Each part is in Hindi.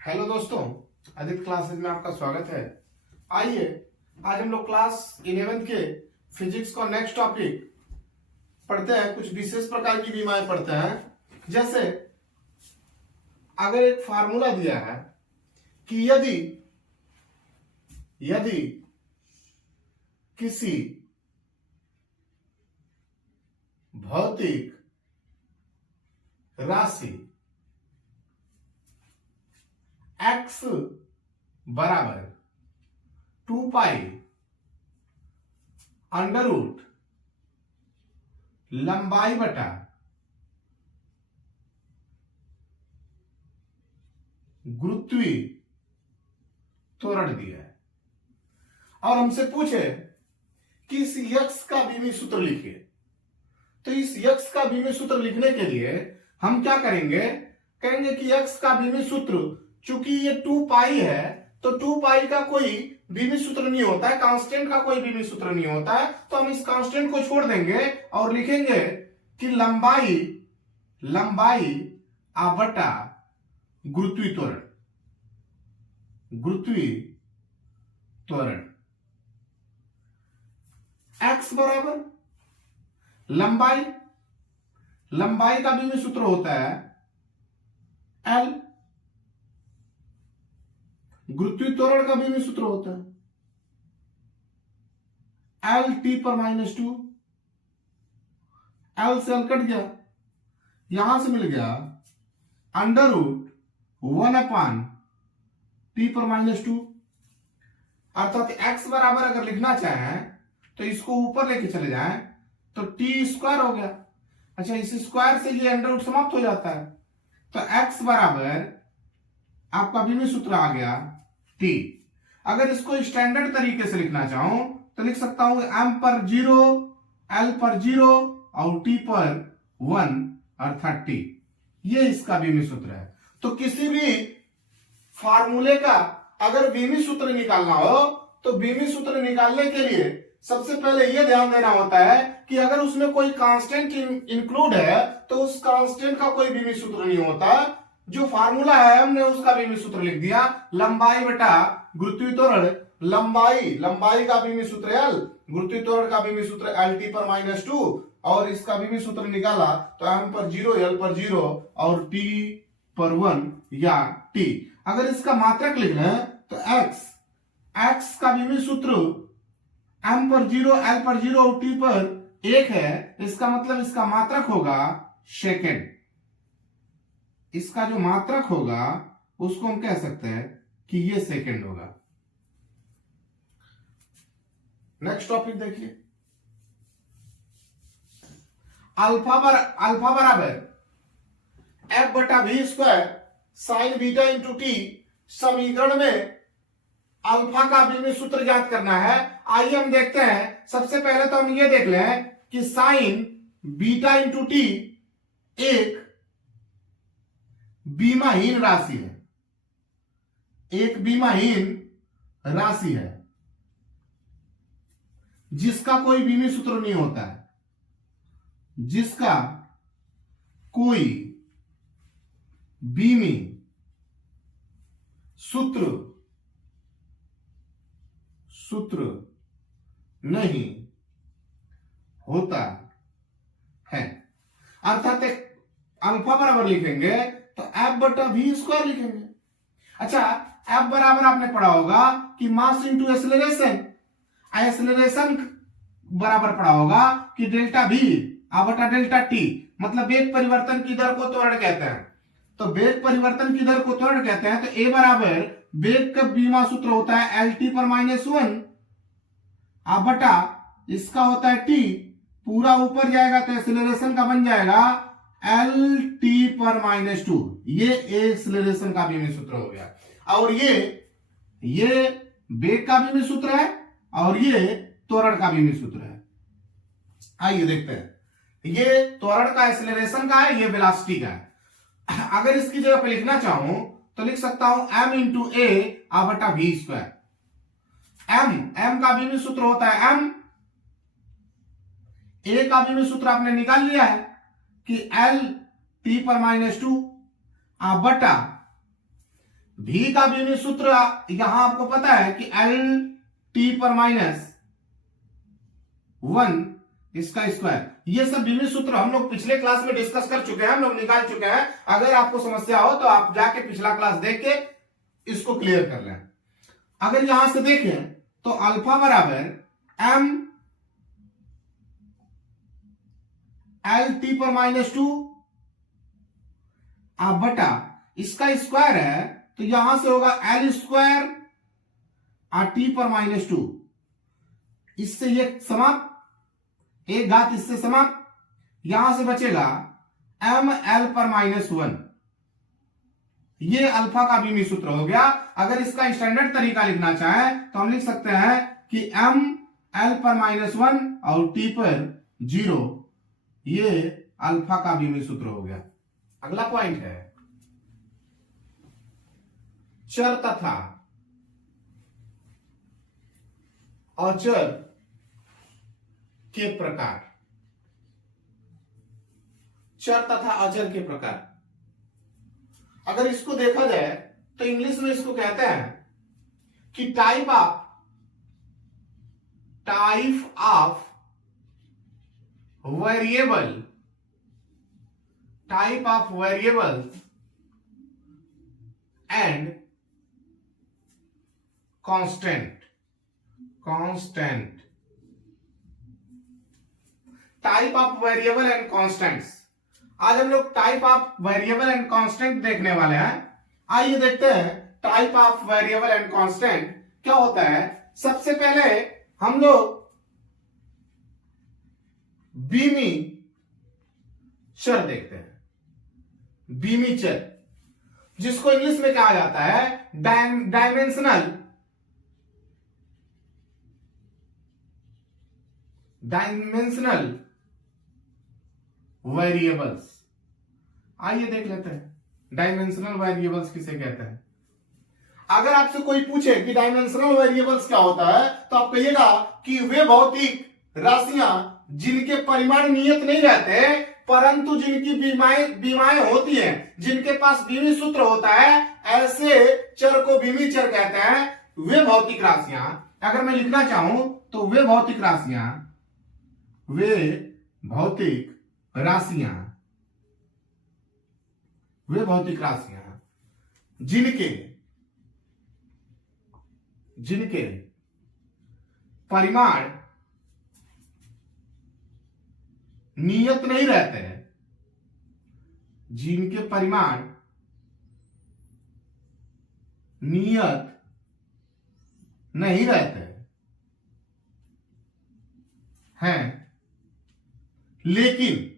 हेलो दोस्तों, आदित्य क्लासेस में आपका स्वागत है। आइए आज हम लोग क्लास 11th के फिजिक्स का नेक्स्ट टॉपिक पढ़ते हैं। कुछ विशेष प्रकार की बीमाएं पढ़ते हैं। जैसे अगर एक फार्मूला दिया है कि यदि किसी भौतिक राशि x बराबर 2 पाई अंडर रूट लंबाई बटा गुरुत्वीय त्वरण दिया है और हमसे पूछे कि इस यक्स का बीमी सूत्र लिखिए। तो इस यक्स का बीमी सूत्र लिखने के लिए हम क्या कहेंगे कि यक्स का बीमी सूत्र, चूंकि ये 2 पाई है तो 2 पाई का कोई बीमी सूत्र नहीं होता है, कांस्टेंट का कोई बीमी सूत्र नहीं होता है। तो हम इस कांस्टेंट को छोड़ देंगे और लिखेंगे कि लंबाई बटा गुरुत्वीय त्वरण x बराबर लंबाई का बीमी सूत्र होता है L, गुरुत्वीय त्वरण का बीमी सूत्र होता है L t पर -2। L से L कट गया, यहां से मिल गया अंडर रूट 1/t पर -2। अर्थात x बराबर अगर लिखना चाहें तो इसको ऊपर लेके चले जाएं तो t स्क्वायर हो गया। अच्छा, इस स्क्वायर से ये अंडर रूट समाप्त हो जाता है तो x बराबर आपका बीमी सूत्र आ गया t। अगर इसको स्टैंडर्ड तरीके से लिखना चाहूं तो लिख सकता हूं m पर 0, l पर 0 और t पर 1 अर्थात t। ये इसका बीमी सूत्र है। तो किसी भी फार्मूले का अगर बीमी सूत्र निकालना हो तो बीमी सूत्र निकालने के लिए सबसे पहले यह ध्यान देना होता है कि अगर उसमें कोई कांस्टेंट इंक्लूड है तो उस कांस्टेंट का कोई बीमी सूत्र नहीं होता। जो फार्मूला है हमने उसका बीमी सूत्र लिख दिया, लंबाई बटा गुरुत्वीय त्वरण। लंबाई का बीमी सूत्र L, गुरुत्वीय त्वरण का बीमी सूत्र LT पर -2 और इसका बीमी सूत्र निकाला तो m पर 0, L पर 0 और t पर 1 या t। अगर इसका मात्रक लिख लें तो x का बीमी सूत्र m पर 0, L पर 0 और t पर 1 है। इसका मतलब इसका मात्रक होगा सेकेंड। इसका जो मात्रक होगा उसको हम कह सकते हैं कि ये सेकेंड होगा। नेक्स्ट टॉपिक देखिए, अल्फा बराबर f बटा v square sine beta into T. समीकरण में अल्फा का बीमी सूत्र ज्ञात करना है। आइए हम देखते हैं। सबसे पहले तो हम ये देख लें कि साइन बीटा इंटू टी एक बीमाहीन राशि है, जिसका कोई बीमी सूत्र नहीं होता है, जिसका कोई बीमी सूत्र नहीं होता है। अर्थात अल्फा बराबर लिखेंगे तो f बटा v स्क्वायर लिखेंगे। अच्छा, f बराबर आपने पढ़ा होगा कि मास इंटू एक्सेलरेशन बराबर पढ़ा होगा कि डेल्टा v बटा डेल्टा t, मतलब वेग परिवर्तन की दर को त्वरण कहते हैं। तो वेग परिवर्तन की दर को त्वरण कहते हैं तो a बराबर वेग का बीमा सूत्र होता है LT पर -1 बटा इसका होता है t, पूरा ऊपर जाएगा तो एक्सेलरेशन का बन जाएगा LT पर -2। ये एक्सेलरेशन का बीमी सूत्र हो गया और ये वेग का बीमी सूत्र है और ये त्वरण का बीमी सूत्र है। आइए देखते हैं, ये त्वरण का एक्सेलरेशन का है, ये वेलोसिटी का है। अगर इसकी जगह पे लिखना चाहूं तो लिख सकता हूं m इंटू a बटा v स्क्वायर। m का बीमी सूत्र होता है m, a का बीमी सूत्र आपने निकाल लिया है कि L t पर -2 बटा v का बीमी सूत्र यहां आपको पता है कि एल टी पर माइनस 1 इसका स्क्वायर। ये सब बीमी सूत्र हम लोग पिछले क्लास में डिस्कस कर चुके हैं, हम लोग निकाल चुके हैं। अगर आपको समस्या हो तो आप जाके पिछला क्लास देख के इसको क्लियर कर लें। अगर यहां से देखें तो अल्फा बराबर एम एल टी पर माइनस 2 बटा इसका स्क्वायर है तो यहां से होगा एल स्क्वायर टी पर माइनस 2। इससे ये समाप्त, एक घात इससे समाप्त, यहां से बचेगा एम एल पर माइनस 1। ये अल्फा का बीमी सूत्र हो गया। अगर इसका स्टैंडर्ड तरीका लिखना चाहें तो हम लिख सकते हैं कि एम एल पर माइनस 1 और टी पर 0, ये अल्फा का बीमी सूत्र हो गया। अगला पॉइंट है चर तथा अचर के प्रकार। चर तथा अचर के प्रकार, अगर इसको देखा जाए तो इंग्लिश में इसको कहते हैं कि type of variable and constant. Type of variable and constants. आज हम लोग type of variable and constant देखने वाले हैं। आइए देखते हैं type of variable and constant क्या होता है। सबसे पहले हम लोग बीमी चर देखते हैं। बीमी चर, जिसको इंग्लिश में कहा जाता है डायमेंशनल वेरिएबल्स। आइए देख लेते हैं डायमेंशनल वेरिएबल्स किसे कहते हैं। अगर आपसे कोई पूछे कि डायमेंशनल वेरिएबल्स क्या होता है तो आप कहिएगा कि वे भौतिक राशियां जिनके परिमाण नियत नहीं रहते परंतु जिनकी बीमाएं होती हैं, जिनके पास बीमी सूत्र होता है, ऐसे चर को बीमी चर कहते हैं। वे भौतिक राशियां, अगर मैं लिखना चाहूं तो वे भौतिक राशियां जिनके परिमाण नियत नहीं रहते हैं, जिनके परिमाण नियत नहीं रहते हैं, लेकिन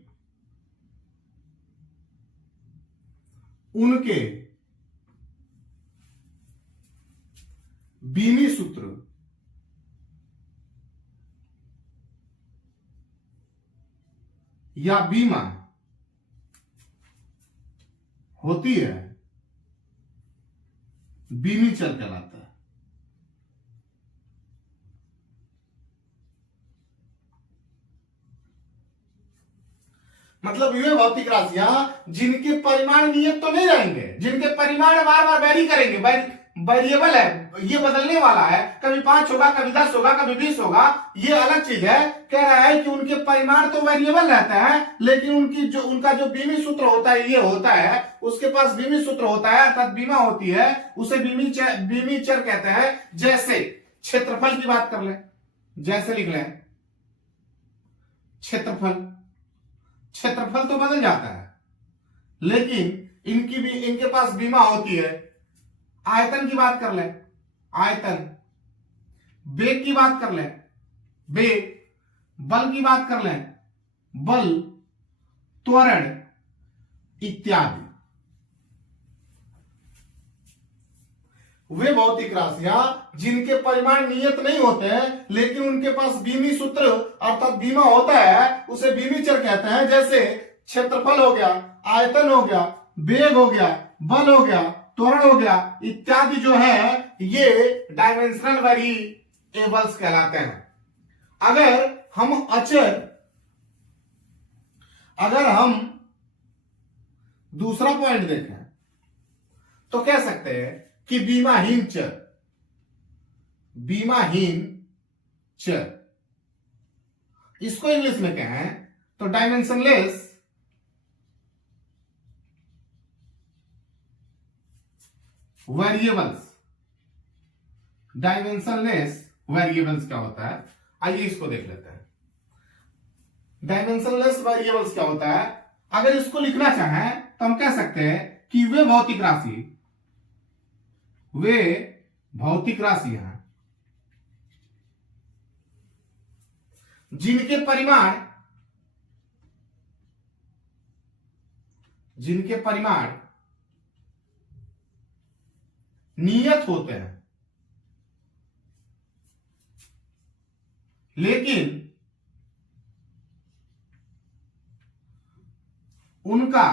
उनके बीमी सूत्र या बीमा होती है, बीमी चर कहलाता है। मतलब ये भौतिक राशियां जिनके परिमाण नियत तो नहीं रहेंगे, जिनके परिमाण बार बार वेरी करेंगे, वेरिएबल है, ये बदलने वाला है, कभी 5 होगा, कभी 10 होगा, कभी 20 होगा, ये अलग चीज है। कह रहा है कि उनके परिमाण तो वेरिएबल रहता है, लेकिन उनका जो बीमी सूत्र होता है, ये होता है, उसके पास बीमी सूत्र होता है अर्थात बीमा होती है, उसे बीमी चर कहते हैं। जैसे क्षेत्रफल की बात कर ले, जैसे लिख लें क्षेत्रफल तो बदल जाता है, लेकिन इनके पास बीमा होती है। आयतन की बात कर ले, आयतन, वेग की बात कर ले, वेग, बल की बात कर ले, बल, त्वरण इत्यादि। वे भौतिक राशियां जिनके परिमाण नियत नहीं होते हैं, लेकिन उनके पास बीमी सूत्र अर्थात बीमा होता है, उसे बीमी चर कहते हैं। जैसे क्षेत्रफल हो गया, आयतन हो गया, वेग हो गया, बल हो गया, त्वरण हो गया इत्यादि जो है, ये डायमेंशनल वेरिएबल्स कहलाते हैं। अगर हम दूसरा पॉइंट देखें तो कह सकते हैं कि बीमाहीन चर, बीमाहीन चर, इसको इंग्लिश में क्या है तो डायमेंशनलेस वेरिएबल्स। डायमेंशनलेस वेरिएबल्स क्या होता है, आइए इसको देख लेते हैं। डायमेंशनलेस वेरिएबल्स क्या होता है, अगर इसको लिखना चाहें तो हम कह सकते हैं कि वे भौतिक राशियां जिनके परिमाण नियत होते हैं, लेकिन उनका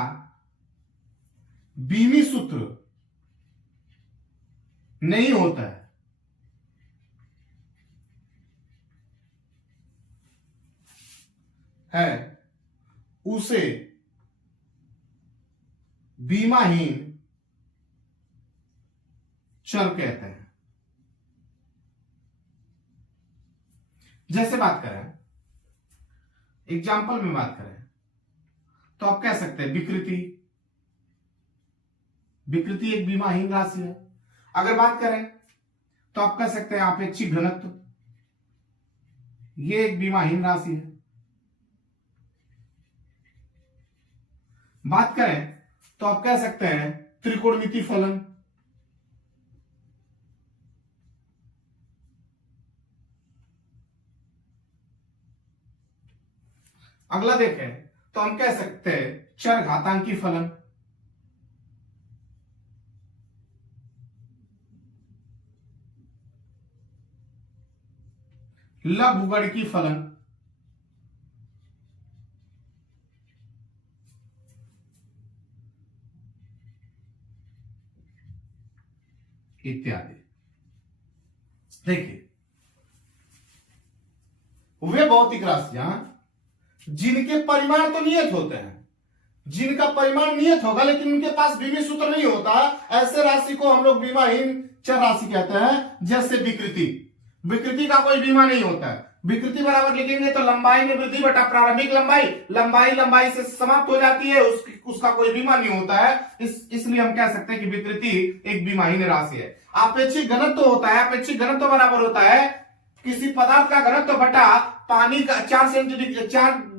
बीमी सूत्र नहीं होता है, उसे बीमाहीन चर कहते हैं। जैसे बात करें, एग्जाम्पल में बात करें तो आप कह सकते हैं विकृति एक बीमाहीन राशि है। अगर बात करें तो आप कह सकते हैं आपेक्षिक घनत्व, ये एक बीमाहीन राशि है। बात करें तो आप कह सकते हैं त्रिकोणमिति फलन, अगला देखें तो हम कह सकते हैं चरघातांकी फलन, लघुगणकी फलन, इत्यादि। देखिए, वे भौतिक राशियां जिनके परिमाण तो नियत होते हैं, जिनका परिमाण नियत होगा लेकिन उनके पास बीमी सूत्र नहीं होता, ऐसे राशि को हम लोग बीमाहीन चर राशि कहते हैं। जैसे विकृति का कोई बीमा नहीं होता है। विकृति बराबर लिखेंगे तो लंबाई में वृद्धि बटा प्रारंभिक लंबाई से समाप्त हो जाती है, उसका कोई बीमा नहीं होता है। इसलिए हम कह सकते हैं कि विकृति एक बीमाहीन राशि है। आपेक्षिक घनत्व होता है, आपेक्षिक घनत्व बराबर होता है किसी पदार्थ का घनत्व बटा पानी का 4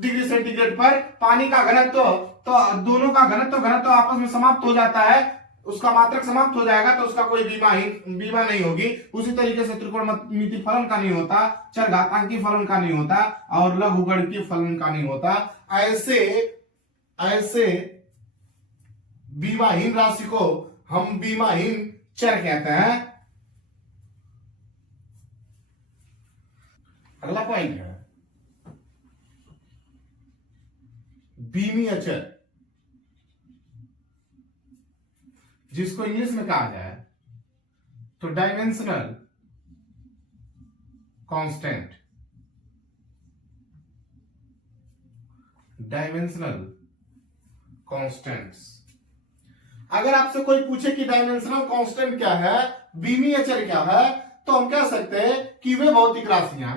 डिग्री सेंटीग्रेड पर पानी का घनत्व, तो दोनों का घनत्व आपस में समाप्त हो जाता है, उसका मात्रक समाप्त हो जाएगा तो उसका कोई बीमा नहीं होगी। उसी तरीके से त्रिकोणमिति फलन का नहीं होता, चरघातांकी फलन का नहीं होता और लघुगणकीय फलन का नहीं होता। ऐसे बीमाहीन राशि को हम बीमाहीन चर कहते हैं। अगला पॉइंट है बीमीय चर, जिसको इंग्लिश में कहा जाए तो डायमेंशनल कांस्टेंट। डायमेंशनल कांस्टेंट्स, अगर आपसे कोई पूछे कि डायमेंशनल कांस्टेंट क्या है, बीमीय चर क्या है, तो हम कह सकते हैं कि वे भौतिक राशियां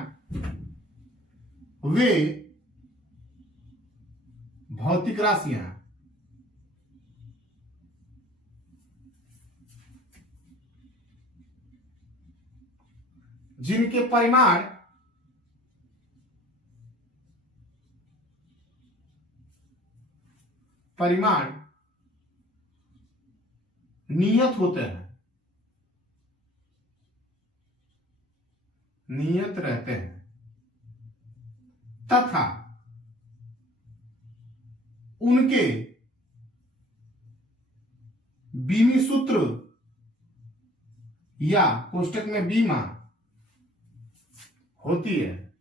जिनके परिमाण नियत होते हैं, नियत रहते हैं तथा उनके बीमी सूत्र या कोष्टक में बीमा होती है,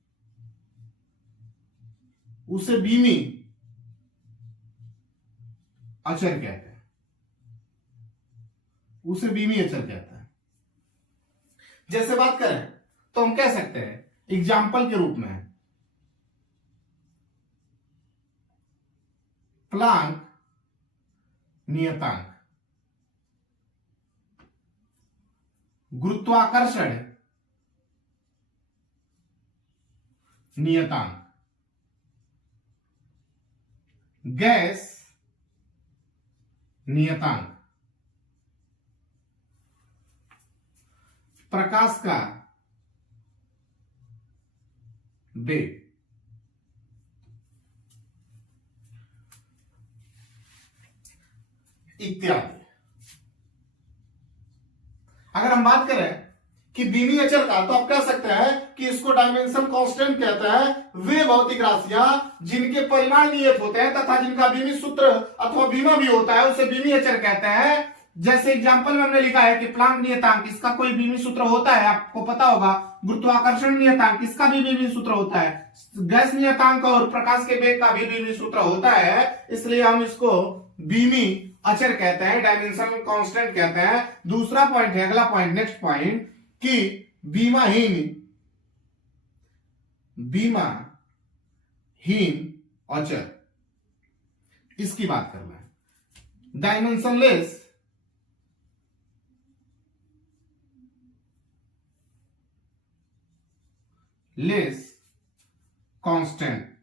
उसे बीमी अचर कहते हैं, उसे बीमी अचर कहते हैं। जैसे बात करें तो हम कह सकते हैं एग्जाम्पल के रूप में प्लांक नियतांक, गुरुत्वाकर्षण नियतांक, गैस नियतांक, प्रकाश का वेग, इत्यादि। अगर हम बात करें कि बीमी अचर का, तो आप कह सकते हैं कि इसको डायमेंशन कांस्टेंट कहते हैं वे भौतिक राशियां जिनके परिमाण नियत होते हैं तथा जिनका बीमी सूत्र अथवा बीमा भी होता है, उसे बीमी अचर कहते हैं। जैसे एग्जांपल में हमने लिखा है कि प्लांक नियतांक, इसका कोई बीमी सूत्र होता है, आपको पता होगा। गुरुत्वाकर्षण नियतांक, इसका भी बीमी सूत्र होता है। गैस नियतांक और प्रकाश के वेग का भी बीमी सूत्र होता है, इसलिए हम इसको बीमी अचर कहते हैं, डायमेंशन कांस्टेंट कहते हैं। दूसरा पॉइंट है, अगला पॉइंट, नेक्स्ट पॉइंट, कि बीमाहीन अचर, इसकी बात करना है। डायमेंशनलेस कांस्टेंट,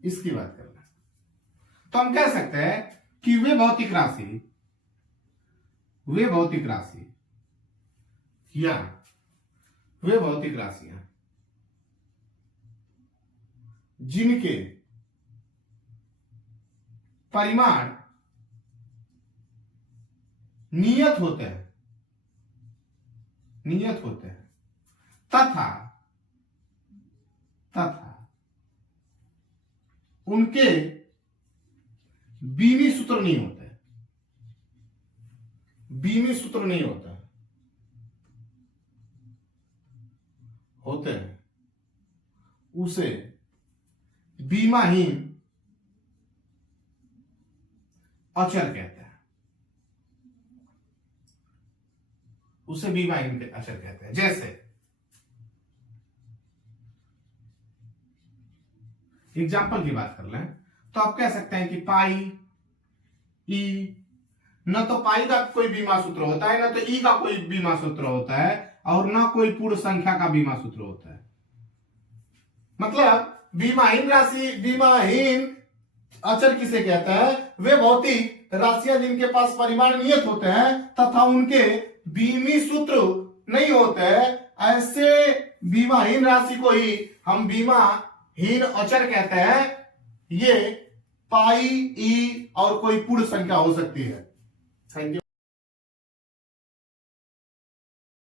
इसकी बात करना है। तो हम कह सकते हैं कि वे भौतिक राशि या वे भौतिक राशियां जिनके परिमाण नियत होते हैं तथा उनके बीमी सूत्र नहीं होते, होते हैं, उसे बीमाहीन अचर कहते हैं, जैसे एग्जाम्पल की बात कर लें तो आप कह सकते हैं कि पाई ई, न तो पाई का कोई बीमा सूत्र होता है, न तो ई का कोई बीमा सूत्र होता है, और न कोई पूर्ण संख्या का बीमा सूत्र होता है। मतलब बीमाहीन राशि, बीमाहीन अचर किसे कहता है? वे भौतिक राशियां जिनके पास परिमाण नियत होते हैं तथा उनके बीमी सूत्र नहीं होते हैं, ऐसे बीमाहीन राशि को ही हम बीमाहीन अचर कहते हैं। ये पाई, ई और कोई पूर्ण संख्या हो सकती है। Thank you.